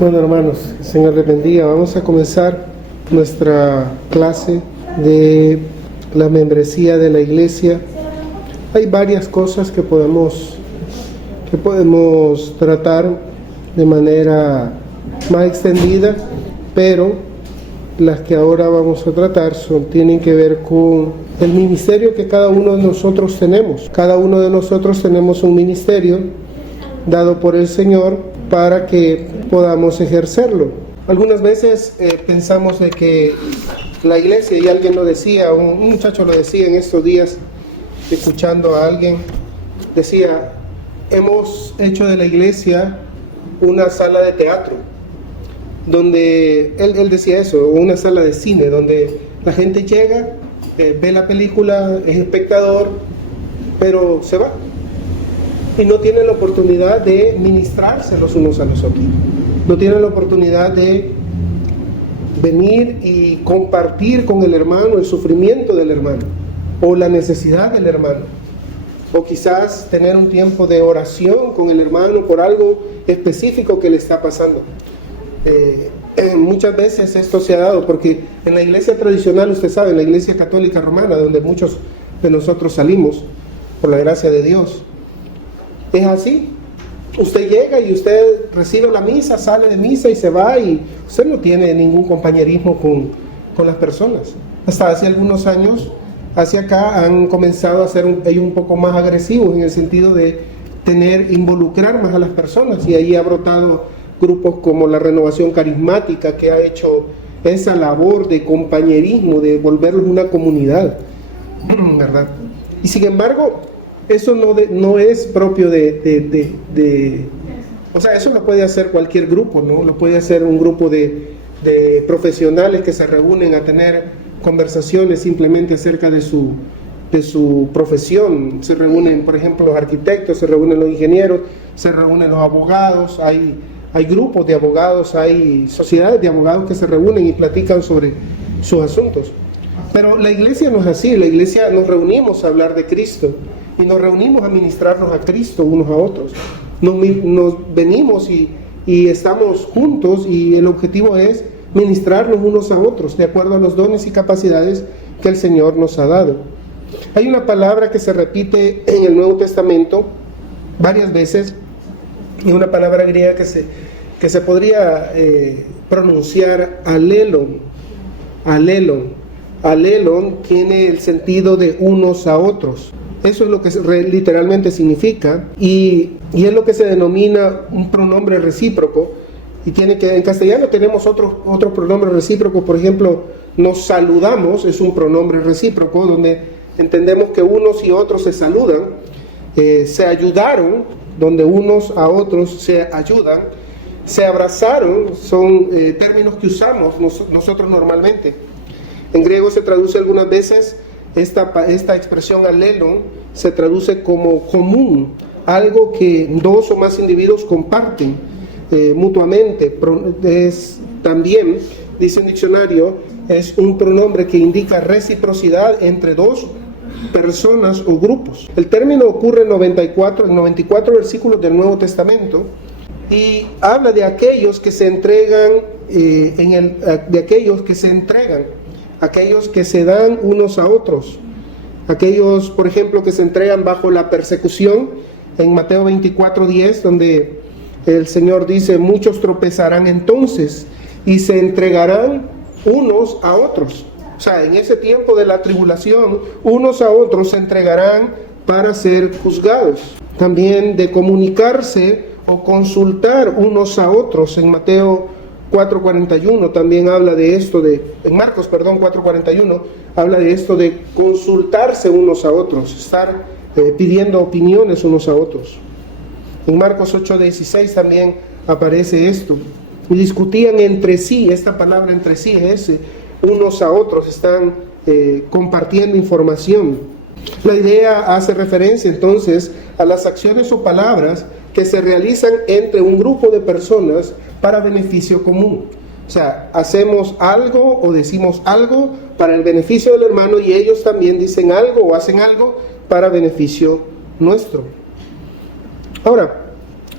Bueno, hermanos, el Señor les bendiga. Vamos a comenzar nuestra clase de la membresía de la iglesia. Hay varias cosas que podemos tratar de manera más extendida, pero las que ahora vamos a tratar tienen que ver con el ministerio que cada uno de nosotros tenemos. Cada uno de nosotros tenemos un ministerio dado por el Señor para que podamos ejercerlo. Algunas veces pensamos de que la iglesia, y alguien lo decía, un muchacho lo decía en estos días, escuchando a alguien, decía, hemos hecho de la iglesia una sala de teatro, donde él decía eso, o una sala de cine, donde la gente llega, ve la película, es espectador, pero se va. Y no tienen la oportunidad de ministrarse los unos a los otros. No tienen la oportunidad de venir y compartir con el hermano el sufrimiento del hermano o la necesidad del hermano. O quizás tener un tiempo de oración con el hermano por algo específico que le está pasando. Muchas veces esto se ha dado porque en la iglesia tradicional, usted sabe, en la iglesia católica romana, donde muchos de nosotros salimos, por la gracia de Dios, es así. Usted llega y usted recibe la misa, sale de misa y se va, y usted no tiene ningún compañerismo con las personas. Hasta hace algunos años, hacia acá, han comenzado a ser ellos un poco más agresivos en el sentido de involucrar más a las personas, y ahí ha brotado grupos como la Renovación Carismática, que ha hecho esa labor de compañerismo, de volverlos una comunidad, ¿verdad? Y sin embargo, eso no es propio o sea, eso lo puede hacer cualquier grupo, ¿no? Lo puede hacer un grupo de profesionales que se reúnen a tener conversaciones simplemente acerca de su profesión. Se reúnen, por ejemplo, los arquitectos, se reúnen los ingenieros, se reúnen los abogados, hay grupos de abogados, hay sociedades de abogados que se reúnen y platican sobre sus asuntos. Pero la iglesia no es así. La iglesia nos reunimos a hablar de Cristo y nos reunimos a ministrarnos a Cristo unos a otros. Nos venimos y estamos juntos, y el objetivo es ministrarnos unos a otros de acuerdo a los dones y capacidades que el Señor nos ha dado. Hay una palabra que se repite en el Nuevo Testamento varias veces, y una palabra griega que se podría pronunciar alelon. Alelon tiene el sentido de unos a otros. Eso es lo que literalmente significa, y es lo que se denomina un pronombre recíproco. Y en castellano tenemos otro pronombre recíproco. Por ejemplo, nos saludamos, es un pronombre recíproco donde entendemos que unos y otros se saludan. Se ayudaron, donde unos a otros se ayudan. Se abrazaron, son términos que usamos nosotros normalmente. En griego se traduce algunas veces, esta expresión alelon se traduce como común, algo que dos o más individuos comparten mutuamente. También, dice un diccionario, es un pronombre que indica reciprocidad entre dos personas o grupos. El término ocurre en 94 versículos del Nuevo Testamento, y habla de aquellos que se entregan, aquellos que se dan unos a otros, aquellos, por ejemplo, que se entregan bajo la persecución, en Mateo 24:10, donde el Señor dice, muchos tropezarán entonces y se entregarán unos a otros. O sea, en ese tiempo de la tribulación, unos a otros se entregarán para ser juzgados. También de comunicarse o consultar unos a otros. En Mateo 4:41 también habla de esto, en Marcos 4:41 habla de esto de consultarse unos a otros, estar pidiendo opiniones unos a otros. En Marcos 8:16 también aparece esto. Y discutían entre sí. Esta palabra entre sí es unos a otros, están compartiendo información. La idea hace referencia entonces a las acciones o palabras que se realizan entre un grupo de personas para beneficio común. O sea, hacemos algo o decimos algo para el beneficio del hermano, y ellos también dicen algo o hacen algo para beneficio nuestro. Ahora,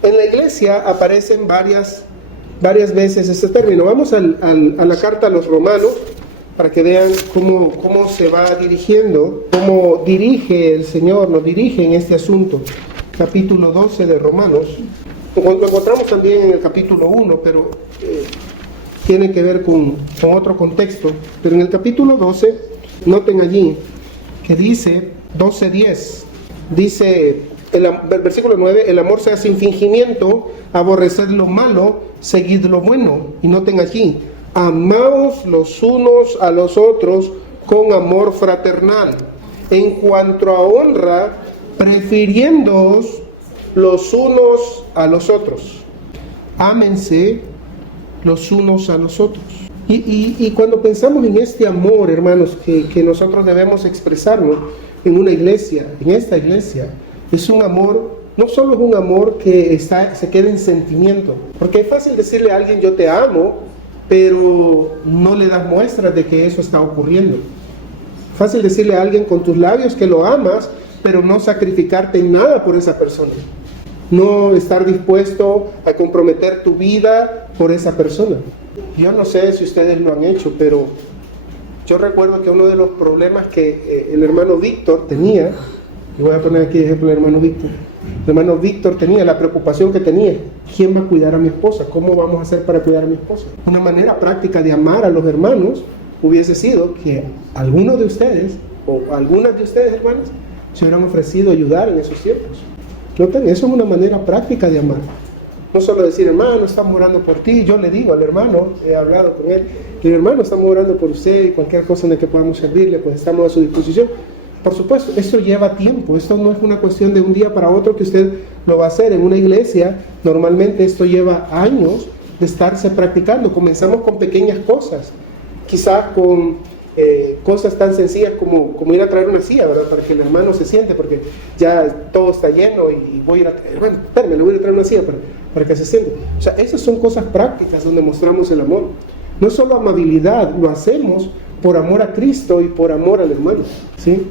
en la iglesia aparecen varias varias veces este término. Vamos a la carta a los Romanos para que vean cómo se va dirigiendo, cómo dirige el Señor, nos dirige en este asunto. Capítulo 12 de Romanos. Lo encontramos también en el capítulo 1, pero tiene que ver con otro contexto. Pero en el capítulo 12, noten allí que dice 12:10, dice el versículo 9: el amor sea sin fingimiento, aborreced lo malo, seguid lo bueno. Y noten allí: amaos los unos a los otros con amor fraternal. En cuanto a honra, prefiriéndoos los unos a los otros. Ámense los unos a los otros. Y cuando pensamos en este amor, hermanos, que nosotros debemos expresarnos en una iglesia, en esta iglesia, es un amor, no solo es un amor que se queda en sentimiento, porque es fácil decirle a alguien yo te amo, pero no le das muestras de que eso está ocurriendo. Fácil decirle a alguien con tus labios que lo amas, pero no sacrificarte en nada por esa persona. No estar dispuesto a comprometer tu vida por esa persona. Yo no sé si ustedes lo han hecho, pero yo recuerdo que uno de los problemas que el hermano Víctor tenía, y voy a poner aquí ejemplo del hermano Víctor. El hermano Víctor tenía la preocupación que tenía: ¿quién va a cuidar a mi esposa? ¿Cómo vamos a hacer para cuidar a mi esposa? Una manera práctica de amar a los hermanos hubiese sido que algunos de ustedes, o algunas de ustedes, hermanos, se hubieran ofrecido ayudar en esos tiempos. Noten, eso es una manera práctica de amar. No solo decir, hermano, estamos orando por ti. Yo le digo al hermano, he hablado con él, el hermano, estamos orando por usted y cualquier cosa en la que podamos servirle, pues estamos a su disposición. Por supuesto, esto lleva tiempo. Esto no es una cuestión de un día para otro que usted lo va a hacer. En una iglesia, normalmente esto lleva años de estarse practicando. Comenzamos con pequeñas cosas, quizás con cosas tan sencillas como ir a traer una silla, ¿verdad? Para que el hermano se siente, porque ya todo está lleno y voy a ir a traer, bueno, espérame, le voy a traer una silla para que se siente. O sea, esas son cosas prácticas donde mostramos el amor. No solo amabilidad, lo hacemos por amor a Cristo y por amor al hermano, ¿sí?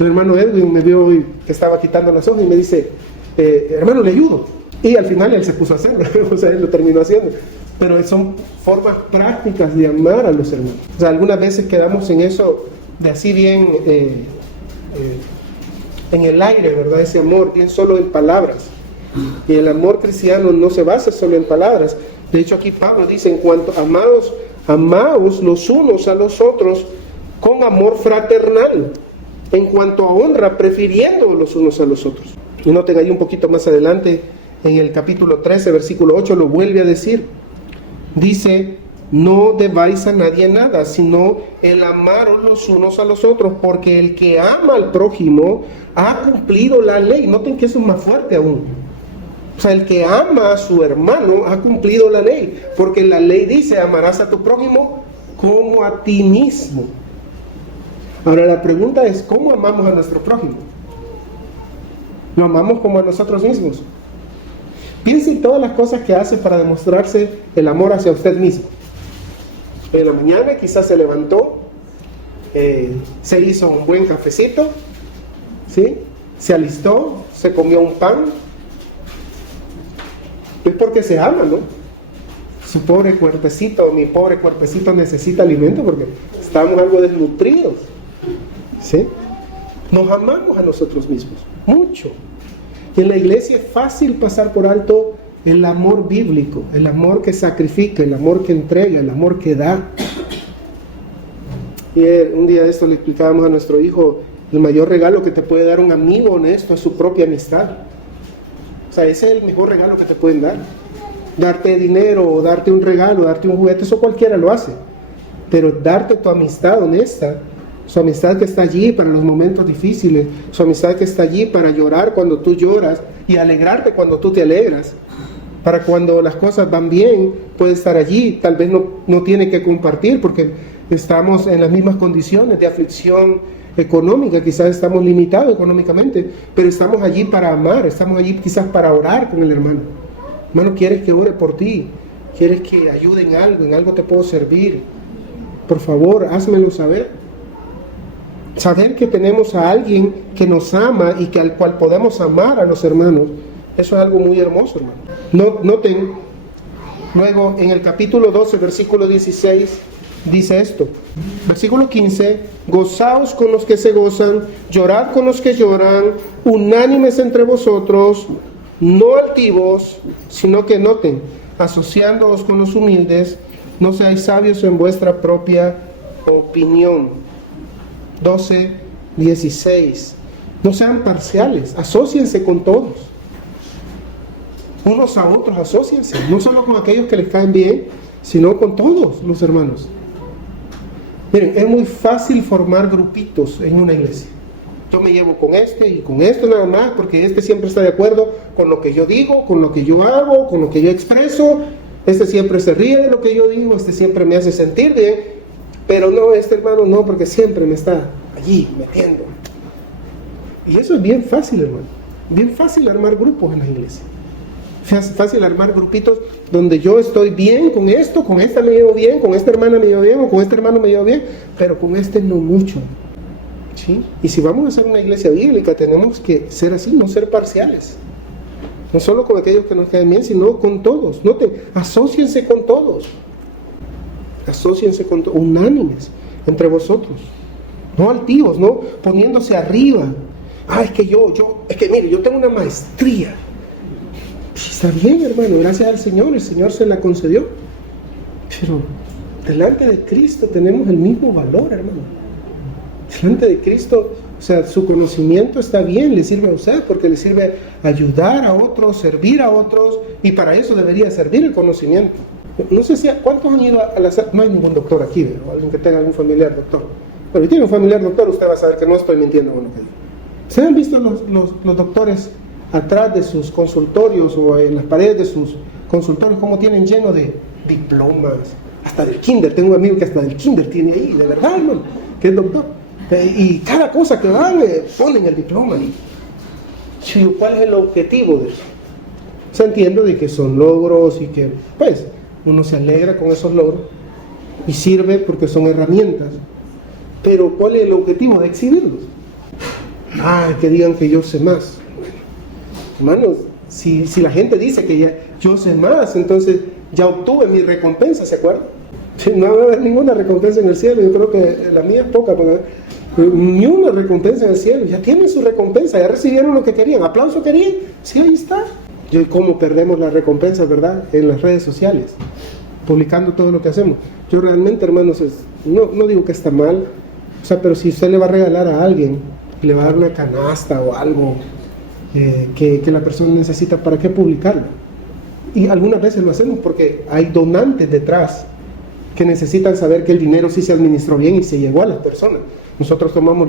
El hermano Edwin me vio hoy que estaba quitando las hojas y me dice, hermano, le ayudo. Y al final él se puso a hacerlo, o sea, él lo terminó haciendo. Pero son formas prácticas de amar a los hermanos. O sea, algunas veces quedamos en eso de así bien en el aire, ¿verdad? Ese amor, bien solo en palabras. Y el amor cristiano no se basa solo en palabras. De hecho, aquí Pablo dice, en cuanto amaos los unos a los otros con amor fraternal. En cuanto a honra, prefiriendo los unos a los otros. Y noten ahí un poquito más adelante, en el capítulo 13, versículo 8, lo vuelve a decir. Dice, no debáis a nadie nada, sino el amaros los unos a los otros, porque el que ama al prójimo ha cumplido la ley. Noten que eso es más fuerte aún. O sea, el que ama a su hermano ha cumplido la ley, porque la ley dice, amarás a tu prójimo como a ti mismo. Ahora la pregunta es, ¿cómo amamos a nuestro prójimo? ¿Lo amamos como a nosotros mismos? Piense en todas las cosas que hace para demostrarse el amor hacia usted mismo. En la mañana quizás se levantó, se hizo un buen cafecito, ¿sí? Se alistó, se comió un pan. Es porque se ama, ¿no? Su pobre cuerpecito, mi pobre cuerpecito necesita alimento porque estamos algo desnutridos, ¿sí? Nos amamos a nosotros mismos, mucho. En la iglesia es fácil pasar por alto el amor bíblico, el amor que sacrifica, el amor que entrega, el amor que da. Y un día de esto le explicábamos a nuestro hijo, el mayor regalo que te puede dar un amigo honesto es su propia amistad. O sea, ese es el mejor regalo que te pueden dar. Darte dinero o darte un regalo, darte un juguete, eso cualquiera lo hace. Pero darte tu amistad honesta, su amistad que está allí para los momentos difíciles, su amistad que está allí para llorar cuando tú lloras y alegrarte cuando tú te alegras, para cuando las cosas van bien, puede estar allí. Tal vez no tiene que compartir porque estamos en las mismas condiciones de aflicción económica, quizás estamos limitados económicamente, pero estamos allí para amar, estamos allí quizás para orar con el hermano. Hermano, ¿quieres que ore por ti? ¿Quieres que ayude en algo te puedo servir? Por favor, házmelo saber. Saber que tenemos a alguien que nos ama y que al cual podemos amar a los hermanos, eso es algo muy hermoso, hermano. Noten Luego, en el capítulo 12, versículo 16, dice esto. Versículo 15, gozaos con los que se gozan, llorad con los que lloran, unánimes entre vosotros, no altivos, sino que noten, asociándoos con los humildes, no seáis sabios en vuestra propia opinión. 12, 16. No sean parciales, asóciense con todos. Unos a otros, asóciense, no solo con aquellos que les caen bien, sino con todos los hermanos. Miren, es muy fácil formar grupitos en una iglesia. Yo me llevo con este y con esto nada más, porque este siempre está de acuerdo con lo que yo digo, con lo que yo hago, con lo que yo expreso. Este siempre se ríe de lo que yo digo, este siempre me hace sentir bien. Pero no, este hermano no, porque siempre me está allí metiendo. Y eso es bien fácil, hermano. Bien fácil armar grupos en la iglesia. Es fácil armar grupitos donde yo estoy bien con esto, con esta me llevo bien, con esta hermana me llevo bien, o con este hermano me llevo bien, pero con este no mucho. ¿Sí? Y si vamos a hacer una iglesia bíblica, tenemos que ser así, no ser parciales. No solo con aquellos que nos caen bien, sino con todos. Noten, asóciense con todos. Asóciense con todos, unánimes entre vosotros. No altivos, no poniéndose arriba. Es que mire, yo tengo una maestría. Está bien, hermano, gracias al Señor, el Señor se la concedió. Pero delante de Cristo tenemos el mismo valor, hermano. Delante de Cristo, o sea, su conocimiento está bien, le sirve a usted, porque le sirve ayudar a otros, servir a otros, y para eso debería servir el conocimiento. No sé si, ¿cuántos han ido a la sala? No hay ningún doctor aquí, ¿no? Alguien que tenga algún familiar doctor. Pero si tiene un familiar doctor, usted va a saber que no estoy mintiendo con lo que digo. ¿Se han visto los doctores atrás de sus consultorios o en las paredes de sus consultorios cómo tienen lleno de diplomas? Hasta del kinder, tengo un amigo que hasta del kinder tiene ahí, de verdad, hermano, que es doctor. Y cada cosa que van ponen el diploma ahí. ¿Cuál es el objetivo de eso? Se entiende de que son logros y que, pues, uno se alegra con esos logros y sirve porque son herramientas. Pero ¿cuál es el objetivo de exhibirlos? Que digan que yo sé más. Hermanos, si la gente dice que yo sé más, entonces ya obtuve mi recompensa, ¿se acuerdan? No va a haber ninguna recompensa en el cielo. Yo creo que la mía es poca, ni una recompensa en el cielo. Ya tienen su recompensa, ya recibieron lo que querían. ¿Aplauso querían? Sí, ahí está. ¿Y cómo perdemos la recompensa, verdad? En las redes sociales, publicando todo lo que hacemos. Yo realmente, hermanos, no digo que está mal, o sea, pero si usted le va a regalar a alguien, le va a dar una canasta o algo que la persona necesita, ¿para qué publicarlo? Y algunas veces lo hacemos porque hay donantes detrás que necesitan saber que el dinero sí se administró bien y se llegó a las personas. Nosotros tomamos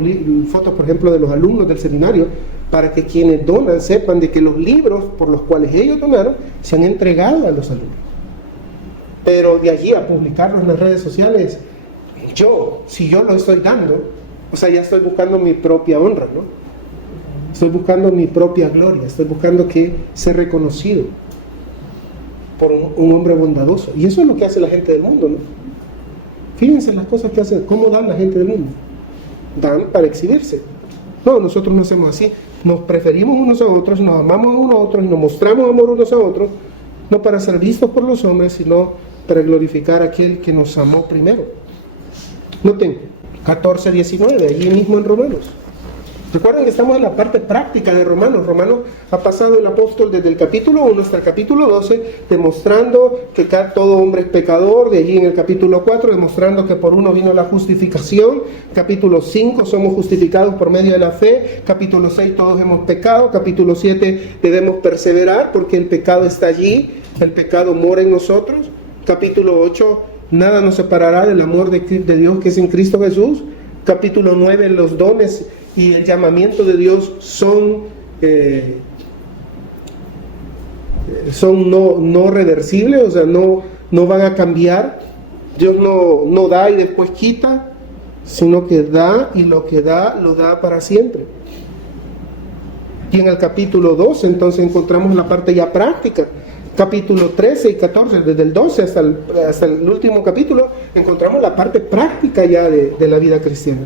fotos, por ejemplo, de los alumnos del seminario para que quienes donan sepan de que los libros por los cuales ellos donaron se han entregado a los alumnos. Pero de allí a publicarlos en las redes sociales, si yo lo estoy dando, o sea, ya estoy buscando mi propia honra, ¿no? Estoy buscando mi propia gloria, estoy buscando que ser reconocido por un hombre bondadoso. Y eso es lo que hace la gente del mundo, ¿no? Fíjense las cosas que hacen, cómo dan la gente del mundo. Dan para exhibirse. No, nosotros no hacemos así. Nos preferimos unos a otros, nos amamos unos a otros y nos mostramos amor unos a otros, no para ser vistos por los hombres, sino para glorificar a aquel que nos amó primero. Noten, 14:19, allí mismo en Romanos. Recuerden que estamos en la parte práctica de Romanos. Romanos ha pasado el apóstol desde el capítulo 1 hasta el capítulo 12, demostrando que todo hombre es pecador. De allí en el capítulo 4, demostrando que por uno vino la justificación. Capítulo 5, somos justificados por medio de la fe. Capítulo 6, todos hemos pecado. Capítulo 7, debemos perseverar porque el pecado está allí. El pecado mora en nosotros. Capítulo 8, nada nos separará del amor de Dios que es en Cristo Jesús. Capítulo 9, los dones y el llamamiento de Dios son no reversibles, o sea, no van a cambiar. Dios no da y después quita, sino que da, y lo que da, lo da para siempre. Y en el capítulo 12 entonces encontramos la parte ya práctica. Capítulo 13 y 14, desde el 12 hasta el último capítulo, encontramos la parte práctica ya de la vida cristiana.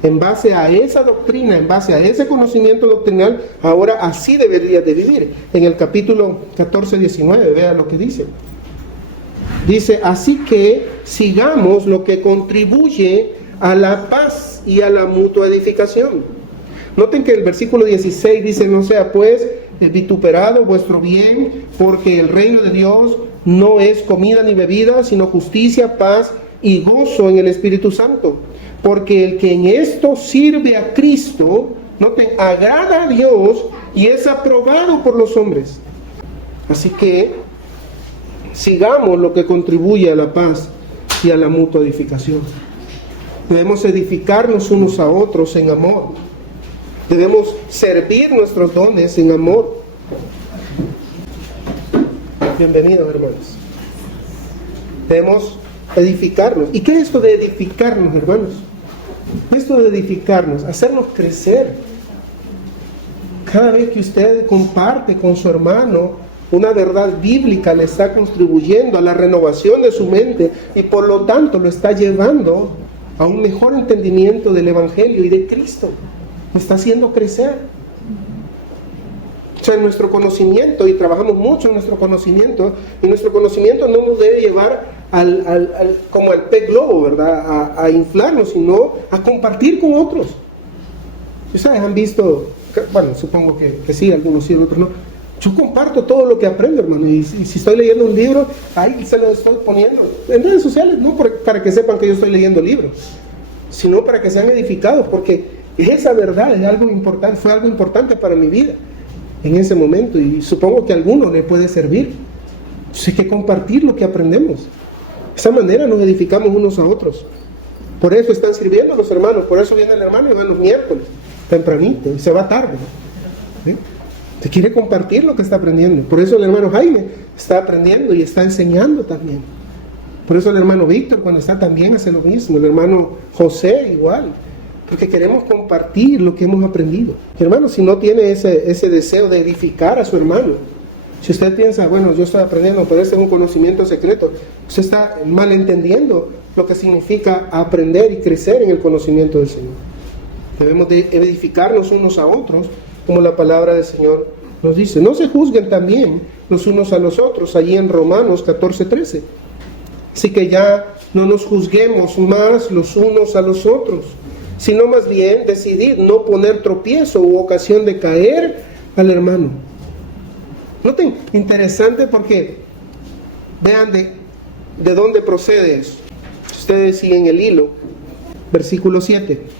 En base a esa doctrina, en base a ese conocimiento doctrinal, ahora así deberías de vivir. En el capítulo 14-19, vea lo que dice. Dice, así que sigamos lo que contribuye a la paz y a la mutua edificación. Noten que el versículo 16 dice, no sea pues vituperado vuestro bien, porque el reino de Dios no es comida ni bebida, sino justicia, paz y gozo en el Espíritu Santo. Porque el que en esto sirve a Cristo, noten, agrada a Dios y es aprobado por los hombres. Así que sigamos lo que contribuye a la paz y a la mutua edificación. Debemos edificarnos unos a otros en amor. Debemos servir nuestros dones en amor. Bienvenidos, hermanos. Debemos edificarnos. ¿Y qué es esto de edificarnos, hermanos? Esto de edificarnos, hacernos crecer. Cada vez que usted comparte con su hermano una verdad bíblica, le está contribuyendo a la renovación de su mente y por lo tanto lo está llevando a un mejor entendimiento del Evangelio y de Cristo. Lo está haciendo crecer. O sea, en nuestro conocimiento, y trabajamos mucho en nuestro conocimiento, y nuestro conocimiento no nos debe llevar como al pez globo, ¿verdad? A inflarnos, sino a compartir con otros. Ustedes han visto, bueno, supongo que sí, algunos sí, otros no. Yo comparto todo lo que aprendo, hermano, y si estoy leyendo un libro, ahí se lo estoy poniendo en redes sociales, no para que sepan que yo estoy leyendo libros, sino para que sean edificados, porque esa verdad es algo importante, fue algo importante para mi vida en ese momento, y supongo que a alguno le puede servir. Entonces hay que compartir lo que aprendemos. De esa manera nos edificamos unos a otros. Por eso están sirviendo los hermanos, por eso viene el hermano y van los miércoles, tempranito, y se va tarde, ¿sí? Te quiere compartir lo que está aprendiendo. Por eso el hermano Jaime está aprendiendo y está enseñando también. Por eso el hermano Víctor, cuando está, también hace lo mismo. El hermano José igual. Porque queremos compartir lo que hemos aprendido. Hermano, si no tiene ese deseo de edificar a su hermano, si usted piensa, bueno, yo estoy aprendiendo, pero este es un conocimiento secreto, usted está malentendiendo lo que significa aprender y crecer en el conocimiento del Señor. Debemos de edificarnos unos a otros, como la palabra del Señor nos dice. No se juzguen también los unos a los otros, allí en Romanos 14:13. Así que ya no nos juzguemos más los unos a los otros, sino más bien decidir no poner tropiezo u ocasión de caer al hermano. Noten, interesante, porque vean de dónde procede eso. Ustedes siguen el hilo, versículo 7.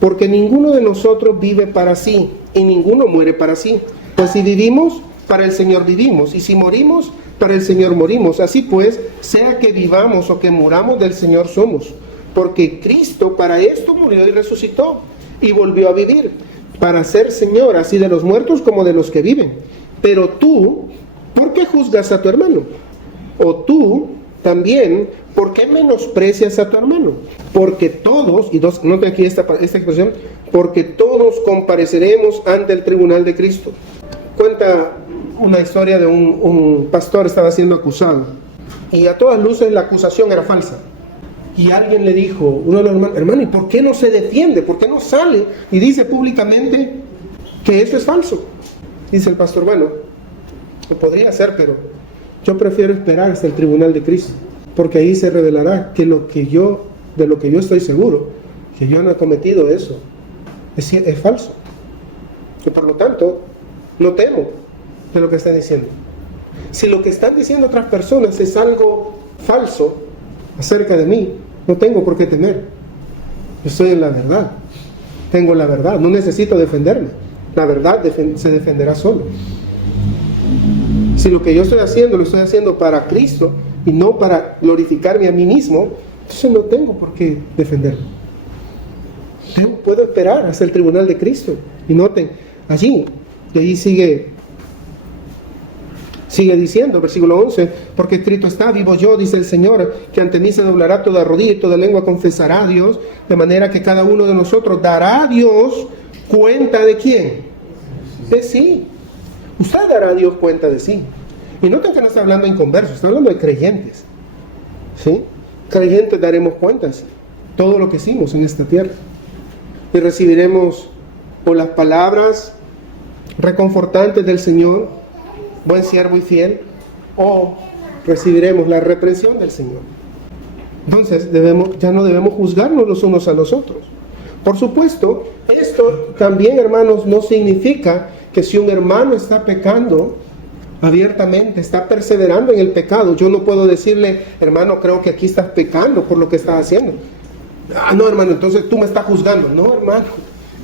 Porque ninguno de nosotros vive para sí, y ninguno muere para sí. Pues si vivimos, para el Señor vivimos, y si morimos, para el Señor morimos. Así pues, sea que vivamos o que muramos, del Señor somos. Porque Cristo para esto murió y resucitó, y volvió a vivir, para ser Señor así de los muertos como de los que viven. Pero tú, ¿por qué juzgas a tu hermano? O tú también, ¿por qué menosprecias a tu hermano? Porque todos, y noten aquí esta expresión, porque todos compareceremos ante el tribunal de Cristo. Cuenta una historia de un pastor estaba siendo acusado, y a todas luces la acusación era falsa. Y alguien le dijo, uno de los hermanos, hermano, ¿y por qué no se defiende? ¿Por qué no sale y dice públicamente que eso es falso? Dice el pastor, bueno, lo podría hacer, pero yo prefiero esperar hasta el tribunal de Cristo, porque ahí se revelará que de lo que yo estoy seguro, que yo no he cometido eso, es falso. Y por lo tanto, no temo de lo que están diciendo. Si lo que están diciendo otras personas es algo falso acerca de mí, no tengo por qué temer. Yo estoy en la verdad. Tengo la verdad. No necesito defenderme. La verdad se defenderá solo. Si lo que yo estoy haciendo, lo estoy haciendo para Cristo y no para glorificarme a mí mismo, entonces no tengo por qué defenderme. Puedo esperar hasta el tribunal de Cristo. Y noten, allí, y ahí sigue diciendo, versículo 11, porque escrito está, vivo yo, dice el Señor, que ante mí se doblará toda rodilla y toda lengua confesará a Dios, de manera que cada uno de nosotros dará a Dios cuenta de quién, de sí. Usted dará a Dios cuenta de sí. Y noten que no está hablando de inconversos, está hablando de creyentes, ¿sí? Creyentes daremos cuentas, todo lo que hicimos en esta tierra, y recibiremos por las palabras reconfortantes del Señor, buen siervo y fiel, o recibiremos la reprensión del Señor. Entonces ya no debemos juzgarnos los unos a los otros. Por supuesto, esto también, hermanos, no significa que si un hermano está pecando abiertamente, está perseverando en el pecado, yo no puedo decirle, hermano, creo que aquí estás pecando por lo que estás haciendo. Ah, no, hermano, entonces tú me estás juzgando. No, hermano,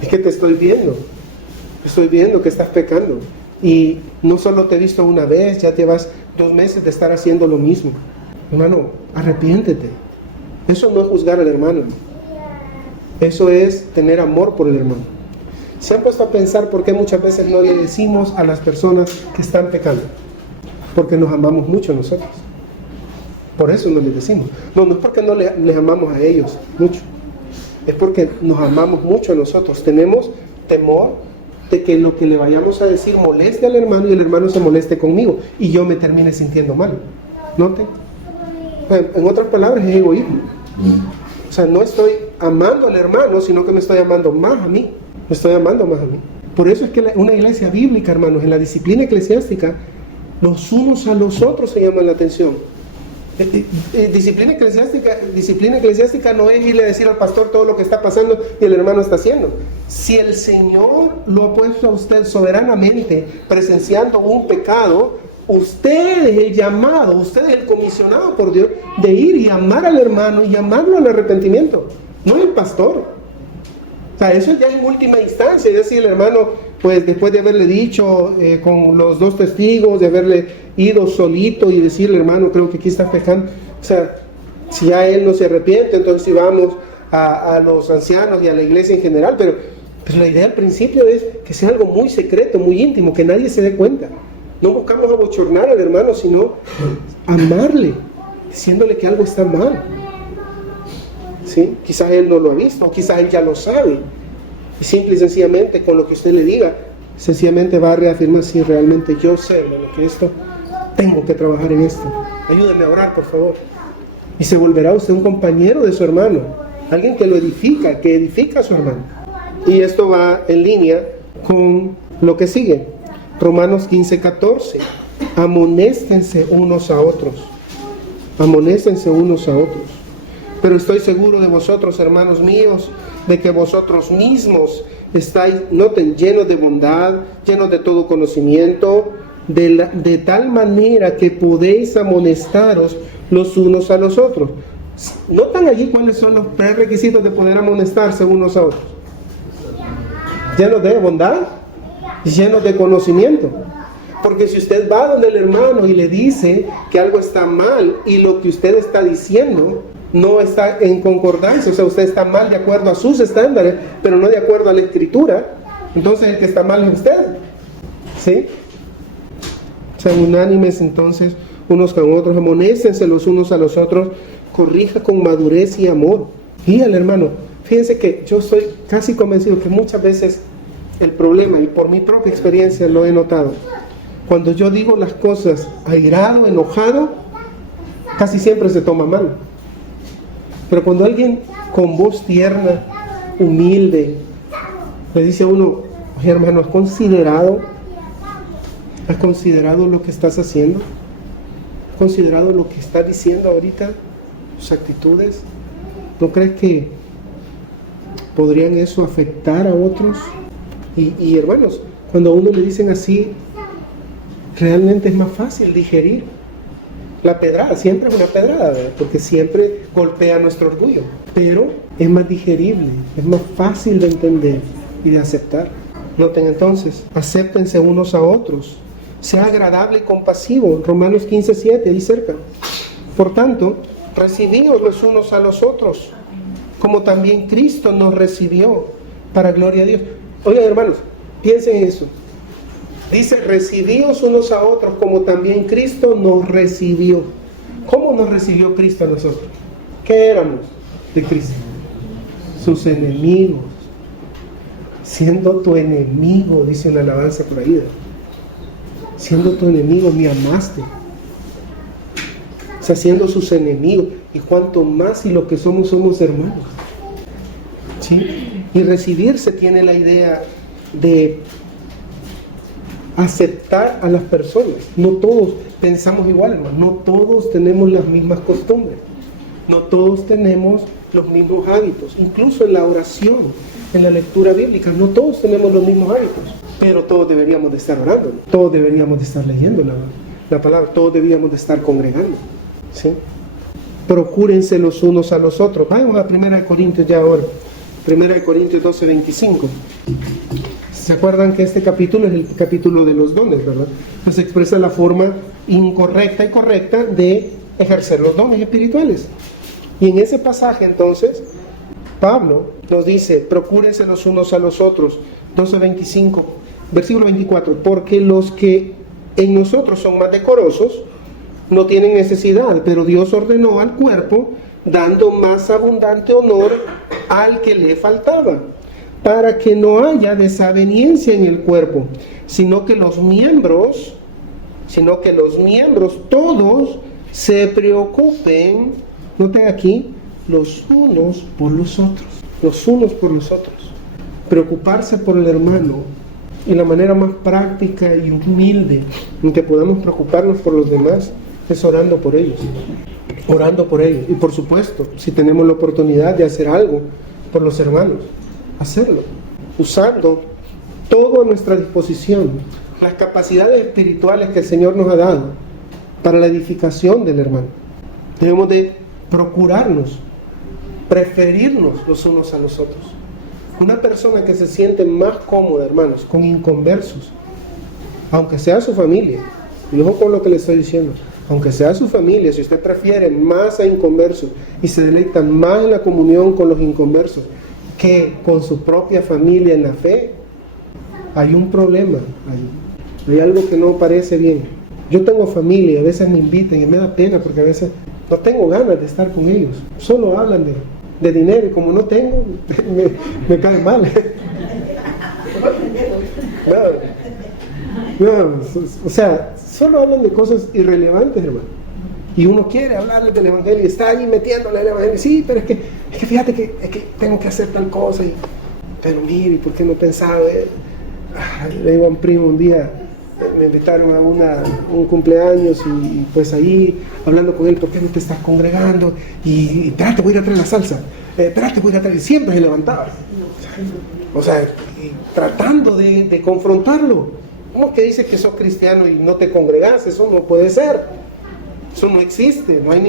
es que te estoy viendo que estás pecando. Y no solo te he visto una vez, ya llevas 2 meses de estar haciendo lo mismo. Hermano, arrepiéntete. Eso no es juzgar al hermano. Eso es tener amor por el hermano. ¿Se han puesto a pensar por qué muchas veces no le decimos a las personas que están pecando? Porque nos amamos mucho nosotros. Por eso no les decimos. No es porque no les amamos a ellos mucho. Es porque nos amamos mucho a nosotros. Tenemos temor de que lo que le vayamos a decir moleste al hermano y el hermano se moleste conmigo y yo me termine sintiendo mal. ¿Noten? En otras palabras, es egoísmo. O sea, no estoy amando al hermano, sino que me estoy amando más a mí. Me estoy amando más a mí. Por eso es que una iglesia bíblica, hermanos, en la disciplina eclesiástica, los unos a los otros se llaman la atención. Disciplina eclesiástica no es irle a decir al pastor todo lo que está pasando y el hermano está haciendo. Si el Señor lo ha puesto a usted soberanamente presenciando un pecado, usted es el llamado, usted es el comisionado por Dios de ir y amar al hermano y llamarlo al arrepentimiento, no el pastor. O sea, eso ya en última instancia, es decir, el hermano, pues después de haberle dicho con los 2 testigos, de haberle ido solito y decirle, hermano, creo que aquí está pecando. O sea, si ya él no se arrepiente, entonces sí vamos a los ancianos y a la iglesia en general, pero la idea al principio es que sea algo muy secreto, muy íntimo, que nadie se dé cuenta. No buscamos abochornar al hermano, sino amarle, diciéndole que algo está mal. ¿Sí? Quizás él no lo ha visto, o quizás él ya lo sabe. Y simple y sencillamente, con lo que usted le diga, sencillamente va a reafirmar si realmente yo sé, hermano, que esto, tengo que trabajar en esto. Ayúdeme a orar, por favor. Y se volverá usted un compañero de su hermano, alguien que lo edifica, que edifica a su hermano. Y esto va en línea con lo que sigue. Romanos 15:14. Amonéstense unos a otros. Amonéstense unos a otros. Pero estoy seguro de vosotros, hermanos míos, de que vosotros mismos estáis, noten, llenos de bondad, llenos de todo conocimiento, de tal manera que podéis amonestaros los unos a los otros. ¿Notan allí cuáles son los prerequisitos de poder amonestarse unos a otros? Llenos de bondad, llenos de conocimiento. Porque si usted va donde el hermano y le dice que algo está mal y lo que usted está diciendo no está en concordancia, o sea, usted está mal de acuerdo a sus estándares, pero no de acuerdo a la escritura, entonces el que está mal es usted. ¿Sí? Sean unánimes entonces unos con otros, amonéstense los unos a los otros, corrija con madurez y amor. Y al hermano, fíjense que yo estoy casi convencido que muchas veces el problema, y por mi propia experiencia lo he notado, cuando yo digo las cosas airado, enojado, casi siempre se toma mal. Pero cuando alguien con voz tierna, humilde, le dice a uno, oye hermano, ¿has considerado lo que estás haciendo? ¿Has considerado lo que estás diciendo ahorita? ¿Tus actitudes? ¿No crees que podrían eso afectar a otros? Y hermanos, cuando a uno le dicen así, realmente es más fácil digerir. La pedrada, siempre es una pedrada, ¿verdad? Porque siempre golpea nuestro orgullo, pero es más digerible, es más fácil de entender y de aceptar. Noten entonces, acéptense unos a otros, sea agradable y compasivo, Romanos 15:7, ahí cerca. Por tanto, recibíos los unos a los otros, como también Cristo nos recibió, para gloria a Dios. Oigan hermanos, piensen en eso. Dice, recibíos unos a otros como también Cristo nos recibió. ¿Cómo nos recibió Cristo a nosotros? ¿Qué éramos de Cristo? Sus enemigos. Siendo tu enemigo, dice una alabanza por ahí. Siendo tu enemigo, me amaste. O sea, siendo sus enemigos. Y cuanto más si lo que somos hermanos. ¿Sí? Y recibirse tiene la idea de aceptar a las personas, no todos, pensamos igual, hermano. No todos tenemos las mismas costumbres. No todos tenemos los mismos hábitos. Incluso en la oración, en la lectura bíblica, no todos tenemos los mismos hábitos. Pero todos deberíamos de estar orando. Todos deberíamos de estar leyendo la palabra. Todos deberíamos de estar congregando. ¿Sí? Procúrense los unos a los otros. Vamos a 1 Corintios ya ahora. 1 Corintios 12, 25. ¿Se acuerdan que este capítulo es el capítulo de los dones, verdad? Pues expresa la forma incorrecta y correcta de ejercer los dones espirituales. Y en ese pasaje entonces, Pablo nos dice, procúrense los unos a los otros. 12:25, versículo 24, porque los que en nosotros son más decorosos no tienen necesidad, pero Dios ordenó al cuerpo, dando más abundante honor al que le faltaba, para que no haya desaveniencia en el cuerpo, sino que los miembros todos se preocupen, noten aquí, los unos por los otros. Preocuparse por el hermano, y la manera más práctica y humilde en que podamos preocuparnos por los demás es orando por ellos. Y por supuesto, si tenemos la oportunidad de hacer algo por los hermanos, hacerlo, usando todo a nuestra disposición, las capacidades espirituales que el Señor nos ha dado para la edificación del hermano. Debemos de procurarnos, preferirnos los unos a los otros. Una persona que se siente más cómoda, hermanos, con inconversos, aunque sea su familia, y ojo con lo que le estoy diciendo, aunque sea su familia, si usted prefiere más a inconversos y se deleita más en la comunión con los inconversos que con su propia familia en la fe, hay un problema ahí. Hay algo que no parece bien. Yo tengo familia, a veces me invitan y me da pena porque a veces no tengo ganas de estar con ellos. Solo hablan de dinero y como no tengo, me cae mal. No, o sea, solo hablan de cosas irrelevantes, hermano. Y uno quiere hablarles del evangelio y está ahí metiéndole el evangelio. Sí, pero es que fíjate que tengo que hacer tal cosa. Pero mire, ¿por qué no pensaba? Le digo a un primo un día, me invitaron a un cumpleaños y pues ahí hablando con él, ¿por qué no te estás congregando? Y espérate, voy a ir a traer la salsa. Espérate, voy a ir a traer. Siempre se levantaba. O sea, tratando de confrontarlo. ¿Cómo que dices que sos cristiano y no te congregas? Eso no puede ser. Eso no existe. No hay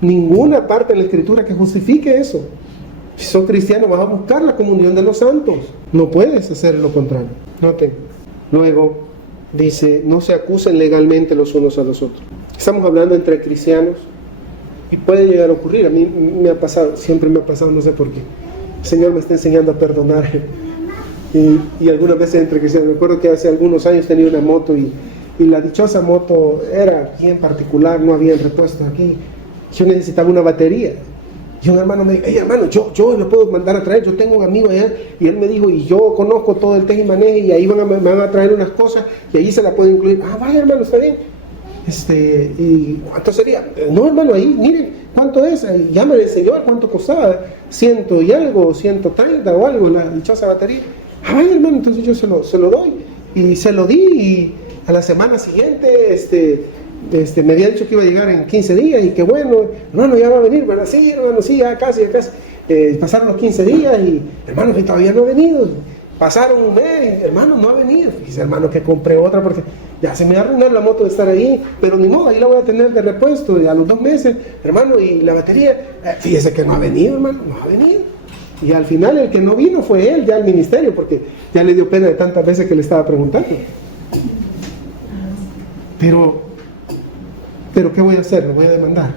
ninguna parte en la Escritura que justifique eso. Si sos cristiano vas a buscar la comunión de los santos. No puedes hacer lo contrario. Noten. Luego dice, no se acusen legalmente los unos a los otros. Estamos hablando entre cristianos y puede llegar a ocurrir. A mí me ha pasado, siempre me ha pasado, no sé por qué. El Señor me está enseñando a perdonar. Y algunas veces entre cristianos, me acuerdo que hace algunos años tenía una moto y la dichosa moto era bien particular, no había repuestos aquí. Yo necesitaba una batería. Y un hermano me dijo, hey hermano, yo le puedo mandar a traer, yo tengo un amigo allá. Y él me dijo, y yo conozco todo el tej y maneje, y ahí me van a traer unas cosas, y ahí se la puedo incluir. Ah, vaya hermano, está bien. ¿Y cuánto sería? No hermano, ahí, miren, ¿cuánto es? Ya me enseñó cuánto costaba, 100 y algo, 130 o algo, la dichosa batería. Ah, vaya hermano, entonces yo se lo doy. Y se lo di, y a la semana siguiente, me había dicho que iba a llegar en 15 días, y que bueno, hermano, ya va a venir, ¿verdad? Sí, hermano, sí, ya casi. Pasaron los 15 días, y hermano, que todavía no ha venido. Pasaron un mes, hermano, no ha venido. Fíjese, hermano, que compré otra porque ya se me va a arruinar la moto de estar ahí, pero ni modo, ahí la voy a tener de repuesto, y a los 2 meses, hermano, y la batería, fíjese que no ha venido, hermano, no ha venido. Y al final el que no vino fue él, ya al ministerio, porque ya le dio pena de tantas veces que le estaba preguntando. Pero ¿qué voy a hacer? ¿Lo voy a demandar?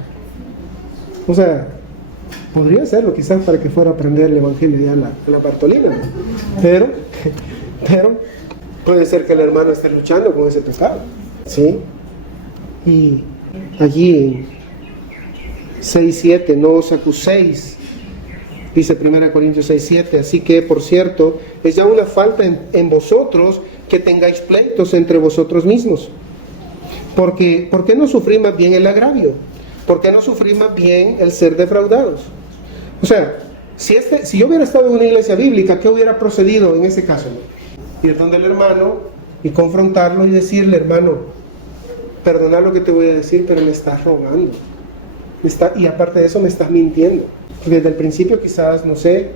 O sea, podría hacerlo quizás para que fuera a aprender el evangelio ya a la Bartolina, ¿no? Pero puede ser que el hermano esté luchando con ese pecado, ¿sí? Y allí en 6:7, no os acuséis, dice 1 Corintios 6:7, así que, por cierto, es ya una falta en vosotros que tengáis pleitos entre vosotros mismos. Porque, ¿por qué no sufrir más bien el agravio? ¿Por qué no sufrir más bien el ser defraudados? O sea, si yo hubiera estado en una iglesia bíblica, ¿qué hubiera procedido en ese caso? Ir donde el hermano y confrontarlo y decirle, hermano, perdonar lo que te voy a decir, pero me estás rogando. Y aparte de eso me estás mintiendo. Desde el principio quizás, no sé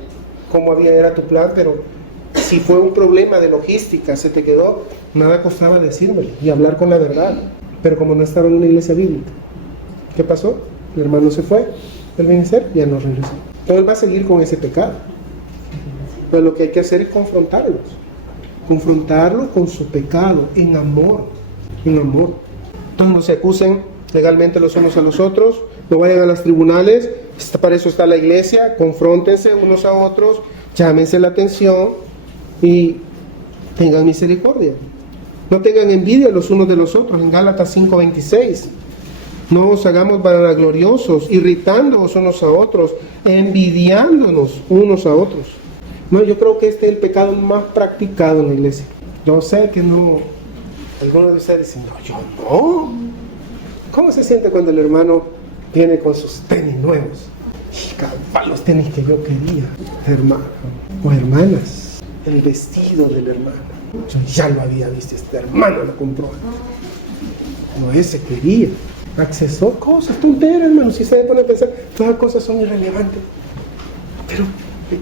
cómo era tu plan, pero si fue un problema de logística, se te quedó, nada costaba decírmelo y hablar con la verdad. Pero como no estaba en una iglesia bíblica, ¿qué pasó? El hermano se fue, el vencer ya no regresó. Entonces él va a seguir con ese pecado. Pero lo que hay que hacer es confrontarlos con su pecado, en amor. Entonces no se acusen legalmente los unos a los otros, no vayan a los tribunales, para eso está la iglesia, confróntense unos a otros, llámense la atención y tengan misericordia. No tengan envidia los unos de los otros, en Gálatas 5:26. No os hagamos vanagloriosos, irritándoos unos a otros, envidiándonos unos a otros. No, yo creo que este es el pecado más practicado en la iglesia. Yo sé que no, algunos de ustedes dicen, no, yo no. ¿Cómo se siente cuando el hermano viene con sus tenis nuevos? Cabal, los tenis que yo quería, hermano o hermanas, el vestido del hermano. Yo ya lo había visto, este hermano lo compró. No, ese quería. Accesó cosas, tonteras, hermano. Si se pone a pensar, todas las cosas son irrelevantes. Pero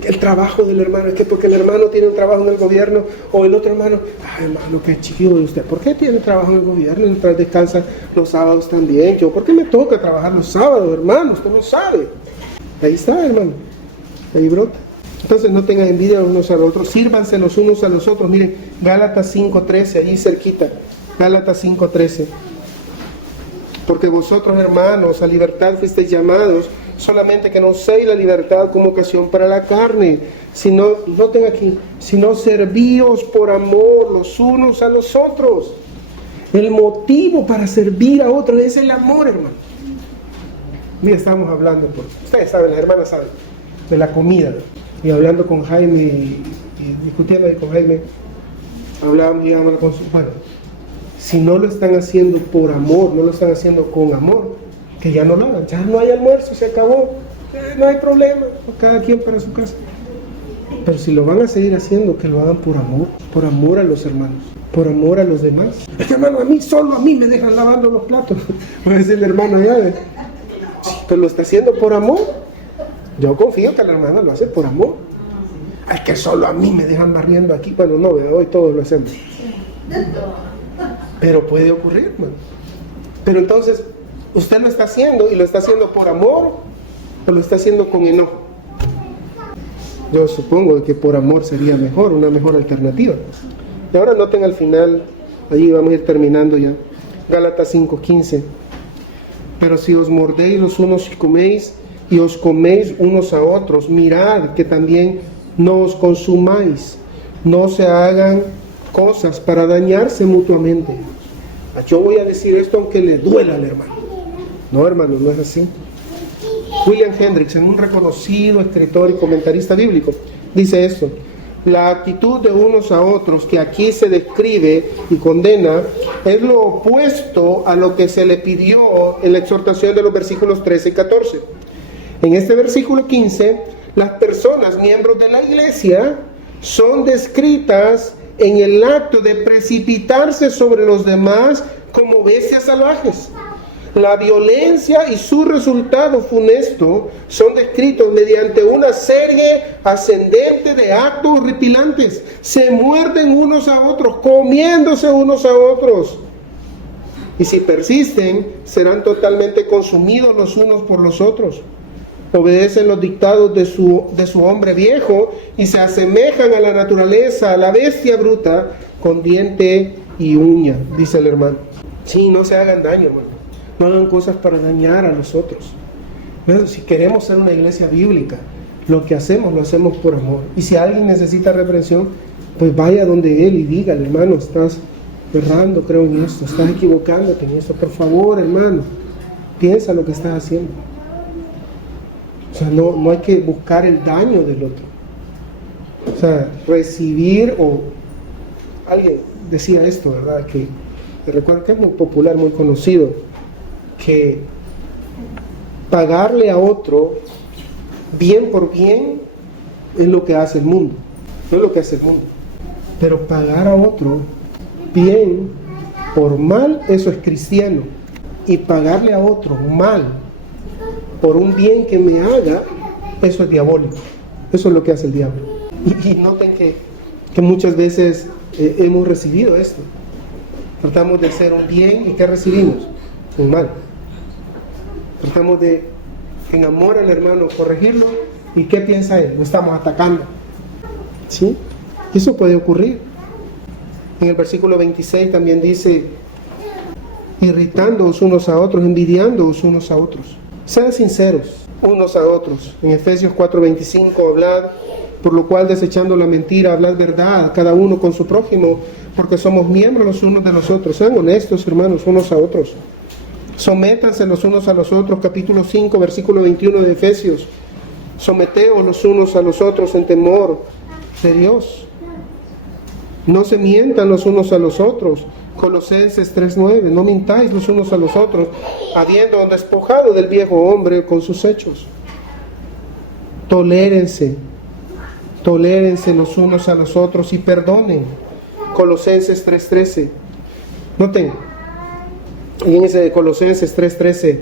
el trabajo del hermano, es que porque el hermano tiene un trabajo en el gobierno, o el otro hermano, ay hermano, qué chido de usted, ¿por qué tiene trabajo en el gobierno? Mientras descansa los sábados también. Yo, ¿por qué me toca trabajar los sábados, hermano? Usted no sabe. Ahí está, hermano. Ahí brota. Entonces no tengan envidia los unos a los otros, sírvanse los unos a los otros. Miren, Gálatas 5:13, allí cerquita. Gálatas 5:13. Porque vosotros, hermanos, a libertad fuisteis llamados, solamente que no uséis la libertad como ocasión para la carne, sino, noten aquí, sino servíos por amor los unos a los otros. El motivo para servir a otros es el amor, hermano. Mira, estábamos hablando, ustedes saben, las hermanas saben, de la comida. Y hablando con Jaime y discutiendo ahí con Jaime, hablábamos y íbamos con su... Bueno, si no lo están haciendo por amor, no lo están haciendo con amor, que ya no lo hagan, ya no hay almuerzo, se acabó, no hay problema, cada quien para su casa. Pero si lo van a seguir haciendo, que lo hagan por amor a los hermanos, por amor a los demás. Es que, hermano, solo a mí me dejan lavando los platos. Va a decir el hermano allá, sí, pero lo está haciendo por amor. Yo confío que el hermano lo hace por amor. Es que solo a mí me dejan barriendo aquí. Bueno, no, hoy todos lo hacemos. Pero puede ocurrir, hermano. Pero entonces, usted lo está haciendo, y lo está haciendo por amor, o lo está haciendo con enojo. Yo supongo que por amor sería mejor, una mejor alternativa. Y ahora noten al final, allí vamos a ir terminando ya, Gálatas 5:15. Pero si os mordéis los unos y os coméis unos a otros, mirad que también no os consumáis, no se hagan cosas para dañarse mutuamente. Yo voy a decir esto aunque le duela al hermano. No, hermano, no es así. William Hendriksen, un reconocido escritor y comentarista bíblico, dice esto: la actitud de unos a otros que aquí se describe y condena es lo opuesto a lo que se le pidió en la exhortación de los versículos 13 y 14. En este versículo 15, las personas, miembros de la iglesia, son descritas en el acto de precipitarse sobre los demás como bestias salvajes. La violencia y su resultado funesto son descritos mediante una serie ascendente de actos horripilantes. Se muerden unos a otros, comiéndose unos a otros. Y si persisten, serán totalmente consumidos los unos por los otros. Obedecen los dictados de su hombre viejo y se asemejan a la naturaleza, a la bestia bruta, con diente y uña, dice el hermano. Sí, no se hagan daño, hermano. No hagan cosas para dañar a los otros. Pero si queremos ser una iglesia bíblica, lo que hacemos, lo hacemos por amor. Y si alguien necesita reprensión, pues vaya donde él y dígale: hermano, estás errando, creo en esto, estás equivocándote en esto. Por favor, hermano, piensa lo que estás haciendo. O sea, no hay que buscar el daño del otro. O sea, recibir, o alguien decía esto, ¿verdad? Que recuerdo que es muy popular, muy conocido, que pagarle a otro bien por bien es lo que hace el mundo, no es lo que hace el mundo. Pero pagar a otro bien por mal, eso es cristiano. Y pagarle a otro mal por un bien que me haga, eso es diabólico. Eso es lo que hace el diablo. Y noten que muchas veces hemos recibido esto. Tratamos de hacer un bien y ¿qué recibimos? Un mal. Tratamos de, en amor al hermano, corregirlo. ¿Y qué piensa él? Lo estamos atacando. ¿Sí? Eso puede ocurrir. En el versículo 26 también dice: irritándoos unos a otros, envidiándoos unos a otros. Sean sinceros unos a otros. En Efesios 4:25, hablad, por lo cual desechando la mentira, hablad verdad, cada uno con su prójimo, porque somos miembros los unos de los otros. Sean honestos, hermanos, unos a otros. Sométanse los unos a los otros. Capítulo 5, versículo 21 de Efesios. Someteos los unos a los otros en temor de Dios. No se mientan los unos a los otros. Colosenses 3:9. No mintáis los unos a los otros, habiendo despojado del viejo hombre con sus hechos. Tolérense los unos a los otros y perdonen. Colosenses 3:13. Noten, en ese de Colosenses 3:13,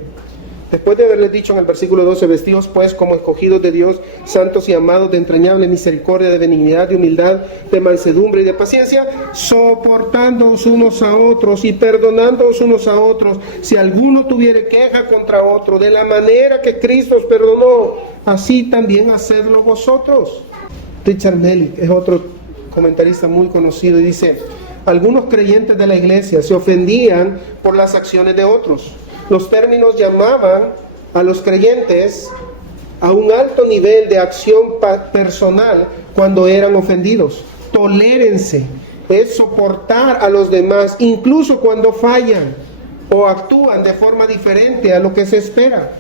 después de haberles dicho en el versículo 12: vestidos pues como escogidos de Dios, santos y amados, de entrañable misericordia, de benignidad, de humildad, de mansedumbre y de paciencia, soportándoos unos a otros y perdonándoos unos a otros, si alguno tuviere queja contra otro, de la manera que Cristo os perdonó, así también hacedlo vosotros. Richard Mellick es otro comentarista muy conocido y dice: algunos creyentes de la iglesia se ofendían por las acciones de otros. Los términos llamaban a los creyentes a un alto nivel de acción personal cuando eran ofendidos. Tolérense, es soportar a los demás, incluso cuando fallan o actúan de forma diferente a lo que se espera.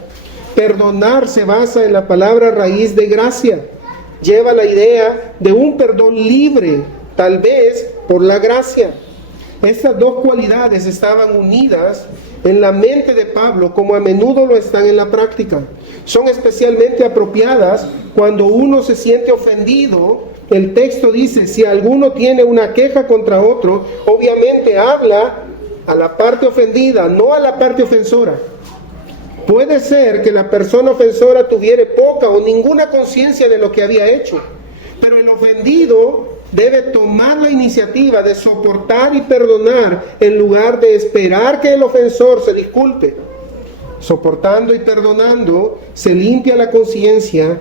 Perdonar se basa en la palabra raíz de gracia. Lleva la idea de un perdón libre, tal vez por la gracia. Estas dos cualidades estaban unidas en la mente de Pablo, como a menudo lo están en la práctica. Son especialmente apropiadas cuando uno se siente ofendido. El texto dice: si alguno tiene una queja contra otro, obviamente habla a la parte ofendida, no a la parte ofensora. Puede ser que la persona ofensora tuviera poca o ninguna conciencia de lo que había hecho, pero el ofendido debe tomar la iniciativa de soportar y perdonar en lugar de esperar que el ofensor se disculpe. Soportando y perdonando se limpia la conciencia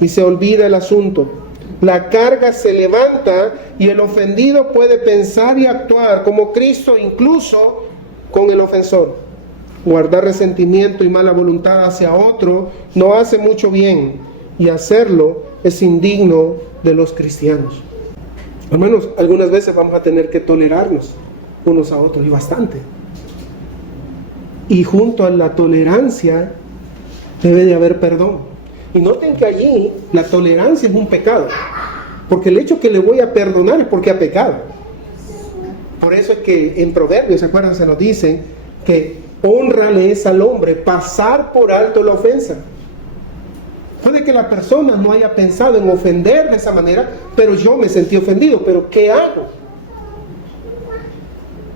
y se olvida el asunto. La carga se levanta y el ofendido puede pensar y actuar como Cristo, incluso con el ofensor. Guardar resentimiento y mala voluntad hacia otro no hace mucho bien, y hacerlo es indigno de los cristianos. Hermanos, algunas veces vamos a tener que tolerarnos unos a otros, y bastante. Y junto a la tolerancia debe de haber perdón. Y noten que allí la tolerancia es un pecado, porque el hecho que le voy a perdonar es porque ha pecado. Por eso es que en Proverbios, ¿se acuerdan? Se nos dicen que honrale es al hombre pasar por alto la ofensa. Puede que la persona no haya pensado en ofender de esa manera, pero yo me sentí ofendido. ¿Pero qué hago?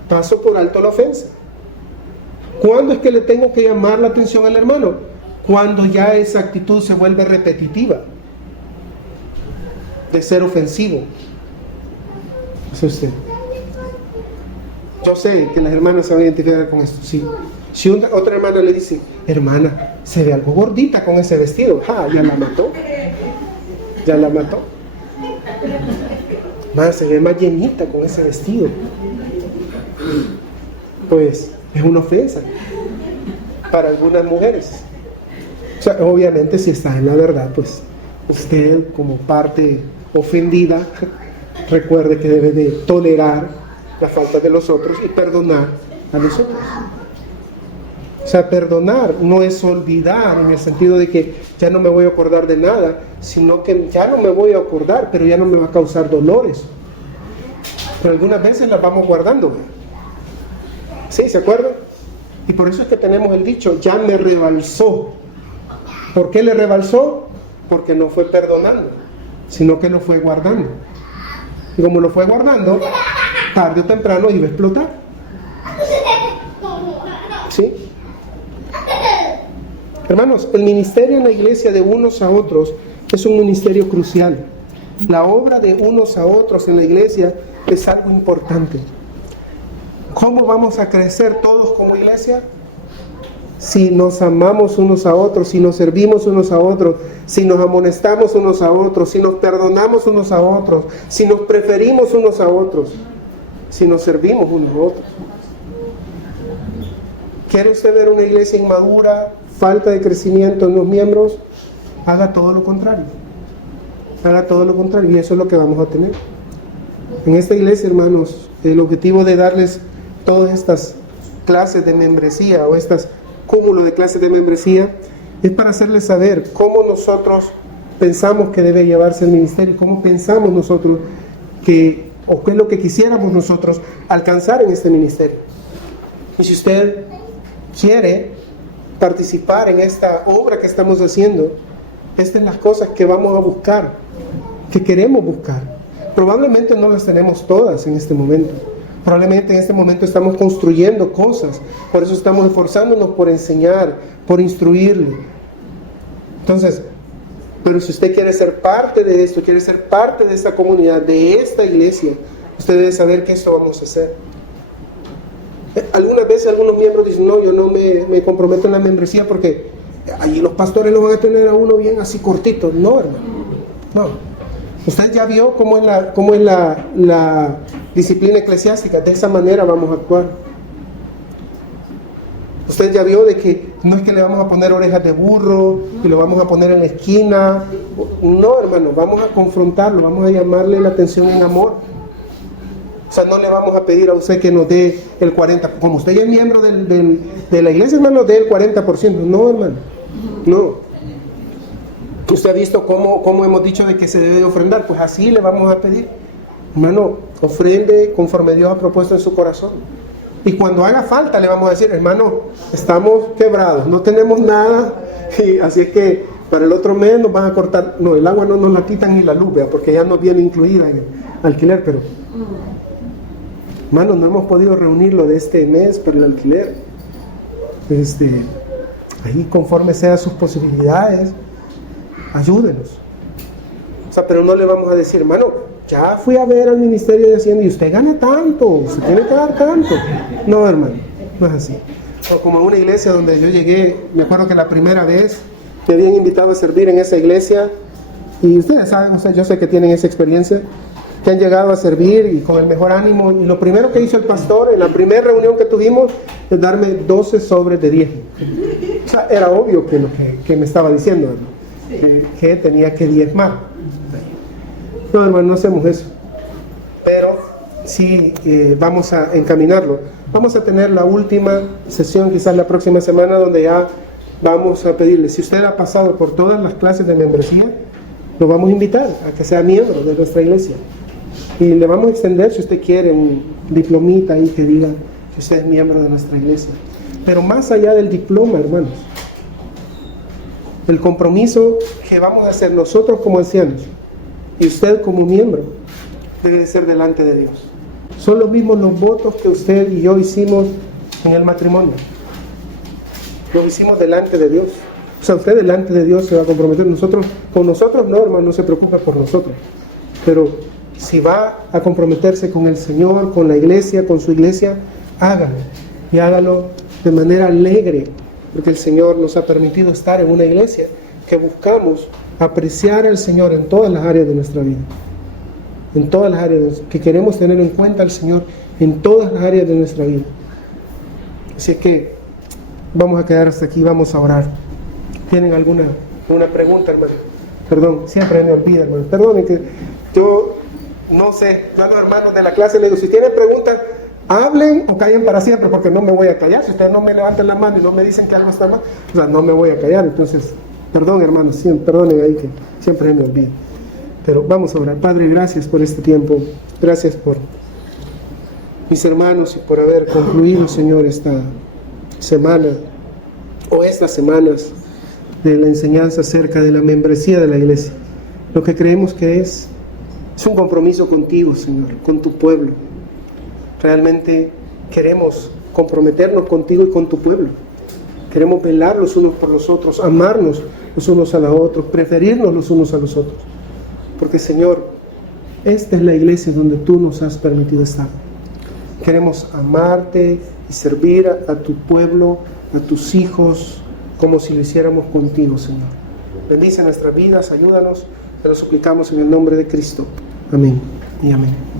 Paso por alto la ofensa. ¿Cuándo es que le tengo que llamar la atención al hermano? Cuando ya esa actitud se vuelve repetitiva, de ser ofensivo. Eso usted. Yo sé que las hermanas se van a identificar con esto, sí. Si otra hermana le dice: hermana, se ve algo gordita con ese vestido. Ya la mató. Ya la mató. Más, se ve más llenita con ese vestido. Pues es una ofensa para algunas mujeres. O sea, obviamente, si está en la verdad, pues usted, como parte ofendida, recuerde que debe de tolerar la falta de los otros y perdonar a los otros. O sea, perdonar no es olvidar en el sentido de que ya no me voy a acordar de nada, sino que ya no me voy a acordar, pero ya no me va a causar dolores. Pero algunas veces las vamos guardando. ¿Sí? ¿Se acuerdan? Y por eso es que tenemos el dicho: ya me rebalsó. ¿Por qué le rebalsó? Porque no fue perdonando, sino que lo fue guardando. Y como lo fue guardando, tarde o temprano iba a explotar. ¿Sí? Hermanos, el ministerio en la iglesia de unos a otros es un ministerio crucial. La obra de unos a otros en la iglesia es algo importante. ¿Cómo vamos a crecer todos como iglesia? Si nos amamos unos a otros, si nos servimos unos a otros, si nos amonestamos unos a otros, si nos perdonamos unos a otros, si nos preferimos unos a otros, si nos servimos unos a otros. ¿Quiere usted ver una iglesia inmadura, falta de crecimiento en los miembros? Haga todo lo contrario. Haga todo lo contrario y eso es lo que vamos a tener. En esta iglesia, hermanos, el objetivo de darles todas estas clases de membresía o estas cúmulo de clases de membresía es para hacerles saber cómo nosotros pensamos que debe llevarse el ministerio, cómo pensamos nosotros que, o qué es lo que quisiéramos nosotros alcanzar en este ministerio. Y si usted quiere participar en esta obra que estamos haciendo, estas son las cosas que vamos a buscar, que queremos buscar. Probablemente no las tenemos todas en este momento. Probablemente en este momento estamos construyendo cosas, por eso estamos esforzándonos por enseñar, por instruirle. Entonces, pero si usted quiere ser parte de esto, quiere ser parte de esta comunidad, de esta iglesia, usted debe saber que esto vamos a hacer. Algunas veces algunos miembros dicen, no, yo no me comprometo en la membresía porque allí los pastores lo van a tener a uno bien así cortito. No, hermano, no. Usted ya vio cómo es la disciplina eclesiástica. De esa manera vamos a actuar. Usted ya vio de que no es que le vamos a poner orejas de burro y lo vamos a poner en la esquina. No, hermano, vamos a confrontarlo, vamos a llamarle la atención en amor. O sea, no le vamos a pedir a usted que nos dé el 40%. Como usted ya es miembro de la iglesia, hermano, dé el 40%. No, hermano, no. Usted ha visto cómo hemos dicho de que se debe ofrendar, pues así le vamos a pedir. Hermano, ofrende conforme Dios ha propuesto en su corazón. Y cuando haga falta le vamos a decir, hermano, estamos quebrados, no tenemos nada, y así es que para el otro mes nos van a cortar, no, el agua no nos la quitan ni la luz, porque ya no viene incluida en el alquiler, pero hermano, no hemos podido reunirlo de este mes para el alquiler. Ahí conforme sean sus posibilidades, ayúdenos. O sea, pero no le vamos a decir, hermano, ya fui a ver al Ministerio de Hacienda y usted gana tanto, usted tiene que dar tanto. No, hermano, no es así. O como en una iglesia donde yo llegué, me acuerdo que la primera vez me habían invitado a servir en esa iglesia, y ustedes saben, yo sé que tienen esa experiencia, que han llegado a servir y con el mejor ánimo, y lo primero que hizo el pastor en la primera reunión que tuvimos es darme 12 sobres de 10. O sea, era obvio que lo que me estaba diciendo, hermano, que tenía que diezmar. No, hermano, no hacemos eso, pero sí vamos a encaminarlo. Vamos a tener la última sesión, quizás la próxima semana, donde ya vamos a pedirle, si usted ha pasado por todas las clases de membresía, lo vamos a invitar a que sea miembro de nuestra iglesia, y le vamos a extender, si usted quiere, un diplomita ahí que diga que usted es miembro de nuestra iglesia. Pero más allá del diploma, hermanos, el compromiso que vamos a hacer nosotros como ancianos y usted como miembro debe de ser delante de Dios. Son los mismos los votos que usted y yo hicimos en el matrimonio. Lo hicimos delante de Dios. O sea, usted delante de Dios se va a comprometer. Con nosotros no, hermano, no se preocupe por nosotros. Pero si va a comprometerse con el Señor, con la iglesia, con su iglesia, hágalo. Y hágalo de manera alegre, porque el Señor nos ha permitido estar en una iglesia que buscamos apreciar al Señor en todas las áreas de nuestra vida. En todas las áreas, que queremos tener en cuenta al Señor en todas las áreas de nuestra vida. Así que vamos a quedar hasta aquí, vamos a orar. ¿Tienen alguna pregunta, hermano? Perdón, siempre me olvida, hermano. Perdonen que yo no sé, yo a los hermanos de la clase les digo, si tienen preguntas, hablen o callen para siempre, porque no me voy a callar. Si ustedes no me levantan la mano y no me dicen que algo está mal, o sea, no me voy a callar. Entonces, perdón, hermanos, perdonen ahí que siempre me olvido. Pero vamos a orar. Padre, gracias por este tiempo. Gracias por mis hermanos y por haber concluido, Señor, esta semana o estas semanas de la enseñanza acerca de la membresía de la iglesia. Lo que creemos que es un compromiso contigo, Señor, con tu pueblo. Realmente queremos comprometernos contigo y con tu pueblo. Queremos velar los unos por los otros, amarnos los unos a los otros, preferirnos los unos a los otros. Porque, Señor, esta es la iglesia donde tú nos has permitido estar. Queremos amarte y servir a tu pueblo, a tus hijos, como si lo hiciéramos contigo, Señor. Bendice nuestras vidas, ayúdanos. Te lo suplicamos en el nombre de Cristo. Amén y amén.